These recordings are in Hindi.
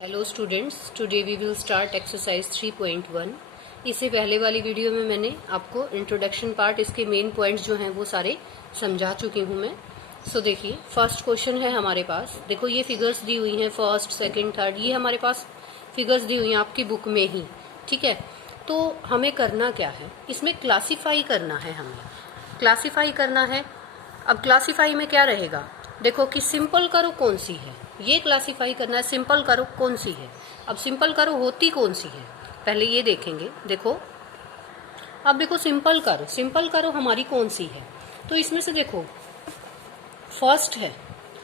Hello students, today we will start exercise 3.1। इससे पहले वाली वीडियो में मैंने आपको इंट्रोडक्शन पार्ट, इसके मेन पॉइंट्स जो हैं वो सारे समझा चुकी हूँ मैं। सो देखिए, फर्स्ट क्वेश्चन है हमारे पास। देखो ये फिगर्स दी हुई हैं, फर्स्ट सेकंड थर्ड, ये हमारे पास फिगर्स दी हुई हैं आपकी बुक में ही। ठीक है, तो हमें करना क्या है, इसमें क्लासीफाई करना है, हमें क्लासीफाई करना है। अब क्लासीफाई में क्या रहेगा, देखो कि सिंपल करो कौन सी है, ये क्लासीफाई करना है। सिंपल करो कौन सी है, अब सिंपल करो होती कौन सी है, पहले ये देखेंगे। देखो अब देखो सिंपल करो हमारी कौन सी है, तो इसमें से देखो फर्स्ट है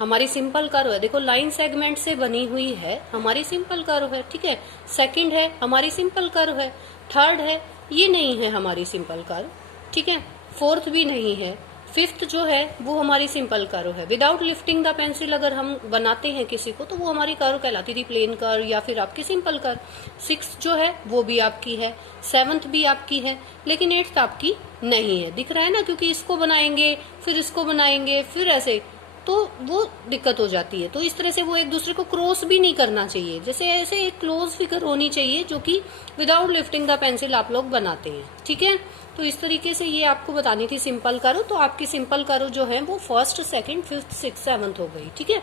हमारी सिंपल करो है, देखो लाइन सेगमेंट से बनी हुई है, हमारी सिंपल करो है। ठीक है, सेकंड है हमारी सिंपल करो है, थर्ड है ये नहीं है हमारी सिंपल करो। ठीक है, फोर्थ भी नहीं है, फिफ्थ जो है वो हमारी सिंपल कर्व है। विदाउट लिफ्टिंग द पेंसिल अगर हम बनाते हैं किसी को तो वो हमारी कर्व कहलाती थी, प्लेन कर्व या फिर आपकी सिंपल कर्व। सिक्स्थ जो है वो भी आपकी है, सेवंथ भी आपकी है, लेकिन एट्थ आपकी नहीं है। दिख रहा है ना, क्योंकि इसको बनाएंगे फिर इसको बनाएंगे फिर ऐसे, तो वो दिक्कत हो जाती है। तो इस तरह से वो एक दूसरे को क्रॉस भी नहीं करना चाहिए, जैसे ऐसे एक क्लोज फिगर होनी चाहिए जो कि विदाउट लिफ्टिंग द पेंसिल आप लोग बनाते हैं। ठीक है, तो इस तरीके से ये आपको बतानी थी सिंपल करो। तो आपकी सिंपल करो जो है वो first second fifth six seventh हो गई। ठीक है,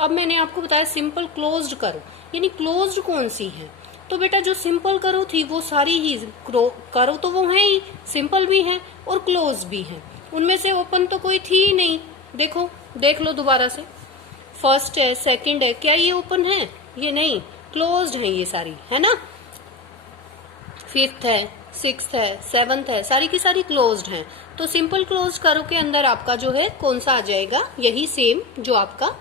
अब मैंने आपको बताया सिंपल क्लोज्ड करो, यानी क्लोज्ड कौन सी है, तो बेटा जो सिंपल करो थी वो सारी ही करो तो वो है ही, सिंपल भी है और क्लोज भी है, उनमें से ओपन तो कोई थी ही नहीं। देखो देख लो दोबारा से, फर्स्ट है सेकंड है, क्या ये ओपन है, ये नहीं, क्लोज्ड है ये सारी, है ना। फिफ्थ है, सिक्स्थ है, सेवंथ है, सारी की सारी क्लोज्ड हैं। तो सिंपल क्लोज्ड करो के अंदर आपका जो है कौन सा आ जाएगा, यही सेम जो आपका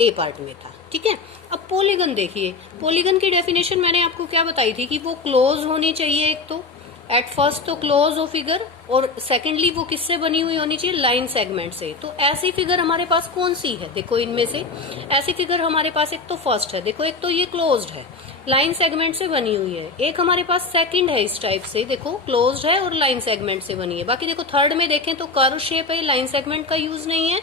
ए पार्ट में था। ठीक है, अब पॉलीगन देखिए, पॉलीगन की डेफिनेशन मैंने आपको क्या बताई थी कि वो क्लोज होनी चाहिए, एक तो एट फर्स्ट तो क्लोज हो फिगर, और सेकेंडली वो किससे बनी हुई होनी चाहिए, लाइन सेगमेंट से। तो ऐसी फिगर हमारे पास कौन सी है, देखो इनमें से ऐसी फिगर हमारे पास एक तो फर्स्ट है, देखो एक तो ये क्लोज्ड है, लाइन सेगमेंट से बनी हुई है। एक हमारे पास सेकंड है इस टाइप से, देखो क्लोज्ड है और लाइन सेगमेंट से बनी है। बाकी देखो थर्ड में देखें तो कर्व शेप है, लाइन सेगमेंट का यूज नहीं है।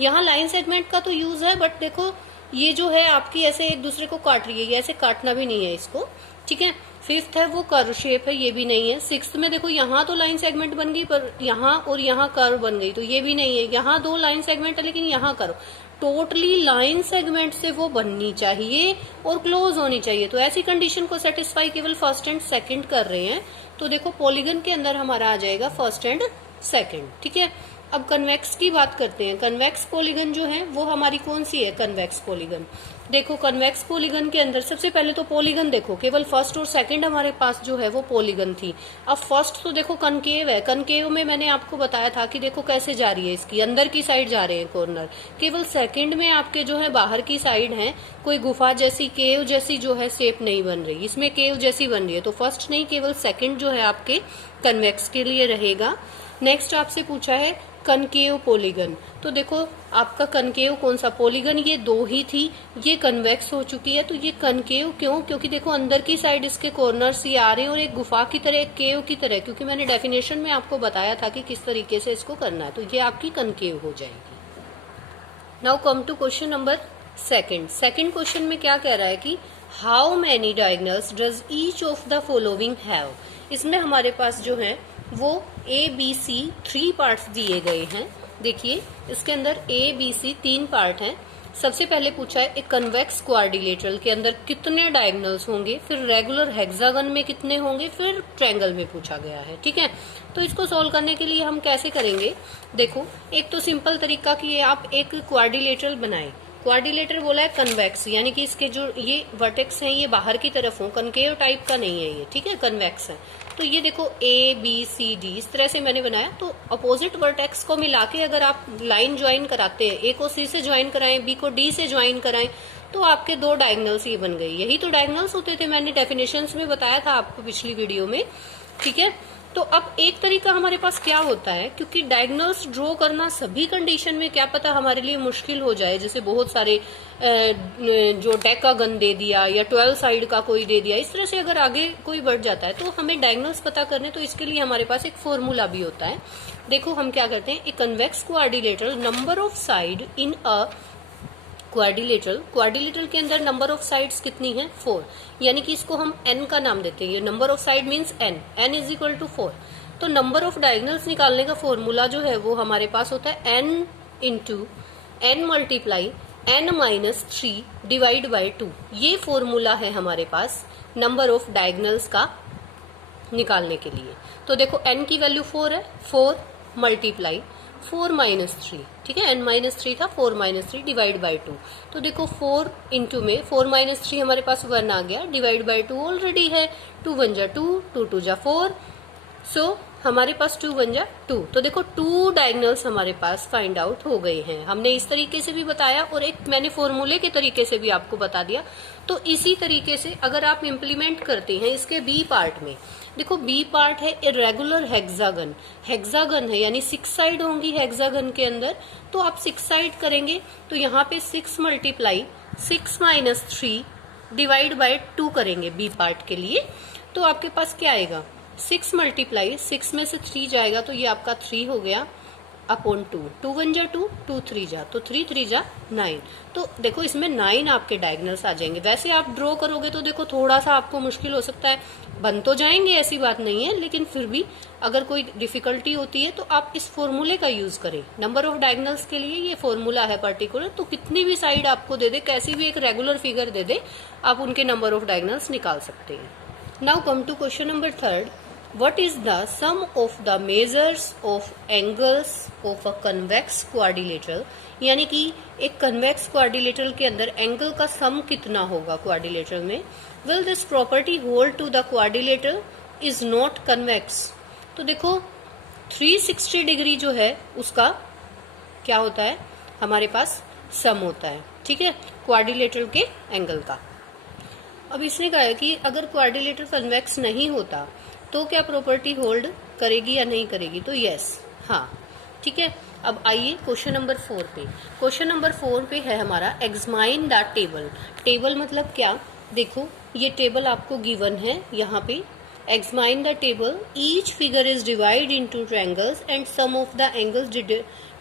यहाँ लाइन सेगमेंट का तो यूज है, बट देखो ये जो है आपकी ऐसे एक दूसरे को काट रही है, ये ऐसे काटना भी नहीं है इसको। ठीक है, फिफ्थ है वो कर्व शेप है, ये भी नहीं है। सिक्स्थ में देखो यहाँ तो लाइन सेगमेंट बन गई, पर यहाँ और यहाँ कर्व बन गई, तो ये भी नहीं है। यहाँ दो लाइन सेगमेंट है लेकिन यहाँ कर्व, टोटली लाइन सेगमेंट से वो बननी चाहिए और क्लोज होनी चाहिए। तो ऐसी कंडीशन को सेटिस्फाई केवल फर्स्ट एंड सेकंड कर रहे हैं। तो देखो पॉलीगन के अंदर हमारा आ जाएगा फर्स्ट एंड सेकंड। ठीक है, अब कन्वेक्स की बात करते हैं। कन्वेक्स पॉलीगन जो है वो हमारी कौन सी है, कन्वेक्स पॉलीगन। देखो कन्वेक्स पॉलीगन के अंदर सबसे पहले तो पॉलीगन देखो, केवल फर्स्ट और सेकंड हमारे पास जो है वो पॉलीगन थी। अब फर्स्ट तो देखो कनकेव है, कनकेव में मैंने आपको बताया था कि देखो कैसे जा रही है, इसकी अंदर की साइड जा रहे हैं कॉर्नर। केवल सेकंड में आपके जो है बाहर की साइड है, कोई गुफा जैसी केव जैसी जो है शेप नहीं बन रही, इसमें केव जैसी बन रही है। तो फर्स्ट नहीं, केवल सेकंड जो है आपके कन्वेक्स के लिए रहेगा। नेक्स्ट आपसे पूछा है कनकेव पॉलीगन, तो देखो आपका कनकेव कौन सा पॉलीगन, ये दो ही थी, ये कन्वेक्स हो चुकी है। तो ये कनकेव क्यों, क्योंकि देखो अंदर की साइड इसके कॉर्नर्स ही आ रहे हैं और एक गुफा की तरह, एक केव की तरह, क्योंकि मैंने डेफिनेशन में आपको बताया था कि किस तरीके से इसको करना है। तो ये आपकी कनकेव हो जाएगी। Now come to question number second. Second question में क्या कह रहा है कि how many diagonals does each of the following have. इसमें हमारे पास जो है वो ए बी सी 3 पार्ट्स दिए गए हैं। देखिए इसके अंदर ए बी सी 3 पार्ट हैं। सबसे पहले पूछा है एक कन्वेक्स क्वाड्रिलेटरल के अंदर कितने डायगोनल्स होंगे, फिर रेगुलर हेक्सागन में कितने होंगे, फिर ट्रायंगल में पूछा गया है। ठीक है, तो इसको सॉल्व करने के लिए हम कैसे करेंगे, देखो एक तो सिंपल तरीका कि आप एक क्वाड्रिलेटरल बनाएं। क्वाड्रिलेटर बोला है कन्वेक्स, यानी कि इसके जो ये वर्टेक्स हैं ये बाहर की तरफ हो, कनकेव टाइप का नहीं है ये। ठीक है, कन्वेक्स है। तो ये देखो ए बी सी डी इस तरह से मैंने बनाया। तो अपोजिट वर्टेक्स को मिला के अगर आप लाइन ज्वाइन कराते हैं, ए को सी से ज्वाइन कराएं, बी को डी से ज्वाइन कराएं, तो आपके दो डायगोनल्स ये बन गई। यही तो डायगोनल्स होते थे, मैंने डेफिनेशंस में बताया था आपको पिछली वीडियो में। ठीक है, तो अब एक तरीका हमारे पास क्या होता है, क्योंकि डायगोनल्स ड्रॉ करना सभी कंडीशन में क्या पता हमारे लिए मुश्किल हो जाए, जैसे बहुत सारे जो डेकागन दे दिया या 12 साइड का कोई दे दिया, इस तरह से अगर आगे कोई बढ़ जाता है तो हमें डायगोनल्स पता करने, तो इसके लिए हमारे पास एक फॉर्मूला भी होता है। देखो हम क्या करते हैं, a convex quadrilateral number of side in a quadrilateral के अंदर नंबर ऑफ साइड्स कितनी है 4, यानी कि इसको हम n का नाम देते हैं। ये number of side means n is equal to 4। तो नंबर ऑफ डायगोनल्स निकालने का फॉर्मूला जो है वो हमारे पास होता है n into n multiply n minus 3 divide by 2। ये फॉर्मूला है हमारे पास नंबर ऑफ डायगोनल्स का निकालने के लिए। तो देखो n की वैल्यू 4 है, 4 मल्टीप्लाई 4 माइनस 3, ठीक है, n माइनस 3 था, 4 माइनस 3 डिवाइड बाई 2। तो देखो 4 इंटू में 4 माइनस 3 हमारे पास 1 आ गया, डिवाइड बाई 2 ऑलरेडी है, 2 1 जा 2, 2 2 जा 4, सो हमारे पास 2 1 जा 2। तो देखो 2 डायगोनल्स हमारे पास फाइंड आउट हो गए हैं। हमने इस तरीके से भी बताया और एक मैंने फॉर्मूले के तरीके से भी आपको बता दिया। तो इसी तरीके से अगर आप इम्प्लीमेंट करते हैं इसके बी पार्ट में, देखो बी पार्ट है इरेगुलर हेक्सागन, हेक्सागन है यानी 6 साइड होंगी हेक्सागन के अंदर। तो आप 6 साइड करेंगे तो यहाँ पे 6 मल्टीप्लाई 6 माइनस 3 डिवाइड बाय 2 करेंगे बी पार्ट के लिए। तो आपके पास क्या आएगा, 6 मल्टीप्लाई 6 में से 3 जाएगा तो ये आपका 3 हो गया अपॉन 2, 2 1 जा 2, 2 3 जा, तो 3 3 जा 9। तो देखो इसमें 9 आपके डायगोनल्स आ जाएंगे। वैसे आप ड्रॉ करोगे तो देखो थोड़ा सा आपको मुश्किल हो सकता है, बन तो जाएंगे ऐसी बात नहीं है, लेकिन फिर भी अगर कोई डिफिकल्टी होती है तो आप इस फॉर्मूले का यूज करें। नंबर ऑफ डायगोनल्स के लिए ये फॉर्मूला है पर्टिकुलर, तो कितनी भी साइड आपको दे दे, कैसी भी एक रेगुलर फिगर दे दे, आप उनके नंबर ऑफ डायगोनल्स निकाल सकते हैं। Now come to question number 3। What is the sum of the measures of angles of a convex quadrilateral? यानी कि एक कन्वेक्स क्वाड्रिलेटरल के अंदर एंगल का सम कितना होगा क्वाड्रिलेटरल में। Will this property hold to the quadrilateral is not convex? तो देखो 360 डिग्री जो है उसका क्या होता है, हमारे पास सम होता है, ठीक है, क्वाड्रिलेटरल के एंगल का। अब इसने कहा है कि अगर क्वाड्रिलेटरल कन्वेक्स नहीं होता तो क्या प्रॉपर्टी होल्ड करेगी या नहीं करेगी, तो यस, हाँ, ठीक है। अब आइए क्वेश्चन नंबर 4 पे। क्वेश्चन नंबर 4 पे है हमारा एग्जामाइन द टेबल। टेबल मतलब क्या, देखो ये टेबल आपको गिवन है यहाँ पे, examine the table, each figure is divide into triangles and sum of the angles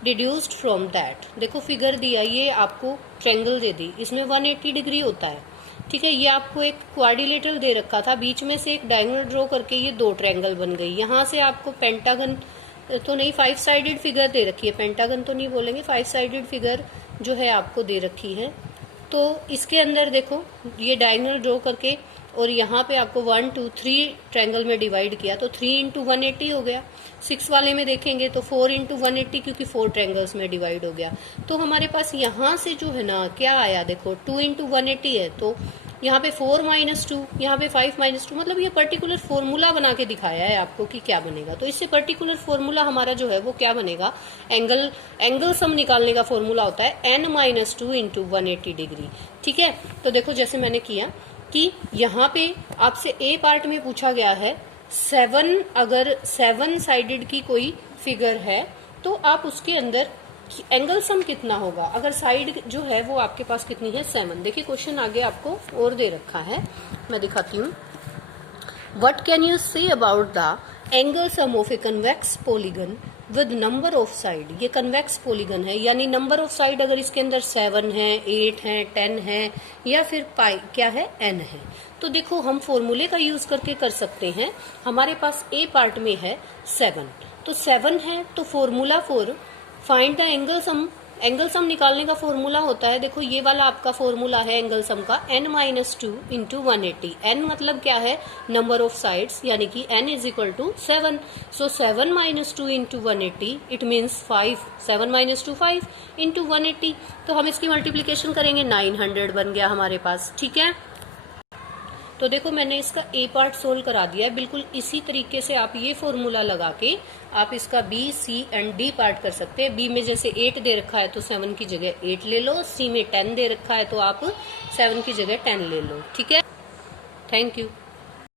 deduced from that. देखो फिगर दिया, ये आपको ट्रायंगल दे दी, इसमें 180 डिग्री होता है, ठीक है। ये आपको एक क्वाड्रिलेटरल दे रखा था, बीच में से एक डायगोनल ड्रॉ करके ये 2 ट्रायंगल बन गई। यहाँ से आपको पेंटागन तो नहीं, 5 साइडेड फिगर दे रखी है, पेंटागन तो नहीं बोलेंगे, 5 साइडेड फिगर जो है आपको दे रखी है। तो इसके अंदर देखो ये डायगोनल ड्रॉ करके और यहाँ पे आपको 1 2 3 ट्रायंगल में डिवाइड किया तो 3 इंटू 180 हो गया। 6 वाले में देखेंगे तो 4 इंटू 180 क्योंकि 4 ट्रायंगल्स में डिवाइड हो गया। तो हमारे पास यहाँ से जो है ना क्या आया, देखो 2 इंटू 180 है तो यहाँ पे 4 माइनस 2, यहाँ पे 5 माइनस 2, मतलब ये पर्टिकुलर फॉर्मूला बना के दिखाया है आपको कि क्या बनेगा। तो इससे पर्टिकुलर फॉर्मूला हमारा जो है वो क्या बनेगा, एंगल सम निकालने का फॉर्मूला होता है n माइनस 2 इंटू 180 डिग्री, ठीक है। तो देखो जैसे मैंने किया कि यहाँ पे आपसे ए पार्ट में पूछा गया है 7, अगर 7 साइडेड की कोई फिगर है तो आप उसके अंदर एंगल सम कितना होगा, अगर साइड जो है वो आपके पास कितनी है 7। देखिए क्वेश्चन आगे आपको और दे रखा है, मैं दिखाती हूँ। What can you say about the angle sum of a convex polygon with number of side. ये कन्वेक्स पॉलीगन है यानी नंबर ऑफ साइड अगर इसके अंदर 7 है, 8 है, 10 है या फिर पाई क्या है n है। तो देखो हम फॉर्मूले का यूज करके कर सकते हैं। हमारे पास ए पार्ट में है 7, तो 7 है तो formula for find the angle sum निकालने का फॉर्मूला होता है, देखो ये वाला आपका फॉर्मूला है एंगल सम का, n माइनस 2 इंटू 180। n मतलब क्या है, नंबर ऑफ साइड्स, यानी कि n is equal to 7। So 7 minus 2 into 180 it means 5, 7 minus 2 5 into 180। तो हम इसकी मल्टीप्लीकेशन करेंगे, 900 बन गया हमारे पास, ठीक है। तो देखो मैंने इसका ए पार्ट सोल्व करा दिया है। बिल्कुल इसी तरीके से आप ये फॉर्मूला लगा के आप इसका B, C and D part कर सकते हैं। बी में जैसे 8 दे रखा है तो 7 की जगह 8 ले लो, सी में 10 दे रखा है तो आप 7 की जगह 10 ले लो, ठीक है। Thank you.